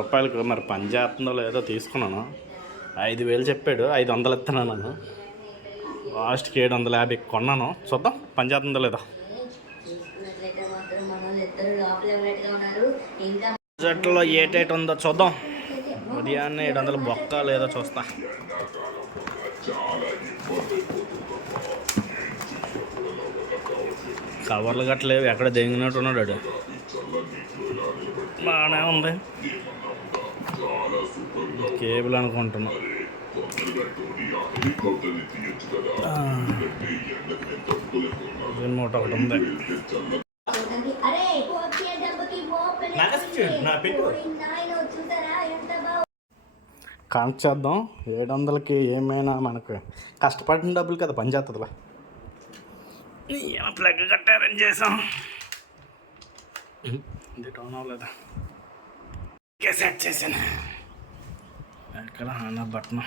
రూపాయలకి మరి పని చేస్తుందో లేదో తీసుకున్నాను. 5,000 చెప్పాడు, 500 ఇస్తున్నాను. నేను లాస్ట్కి 750 కొన్నాను. చూద్దాం పని చేస్తుందో లేదో. బడ్జెట్లో ఏటేట్ ఉందో చూద్దాం. ఉదయాన్నే 700 బొక్క లేదో చూస్తా. కవర్లు గట్టలేవు, ఎక్కడ దెంగినట్టు ఉన్నాడు వాడు. బాగానే ఉంది. కేబుల్ అనుకుంటున్నా. రిమోట్ ఒకటి ఉంది. కనెక్ట్ చేద్దాం. 700కి ఏమైనా మనకు కష్టపడిన డబ్బులు కదా, పని చేస్తుందిలా. ప్లగ్ గట్ట అరేంజ్ చేసాం. ఇది టౌన్ అవ్వలేదా? సెట్ చేసాను. ఎక్కడ అన్న బటన్.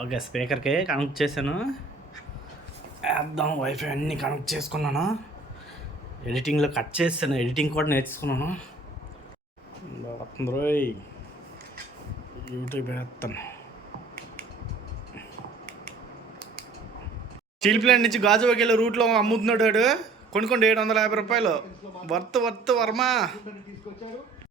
ఓకే, స్పీకర్కి కనెక్ట్ చేశాను. వేద్దాం. వైఫై అన్నీ కనెక్ట్ చేసుకున్నాను. ఎడిటింగ్లో కట్ చేశాను. ఎడిటింగ్ కూడా నేర్చుకున్నాను. వస్తుంది రోయ్. యూట్యూబ్ వేస్తాను. స్టీల్ ప్లాంట్ నుంచి గాజువాకి వెళ్ళే రూట్లో అమ్ముతున్నాడు వాడు. కొనుక్కోండి 750 రూపాయలు. వర్త్ వర్మ.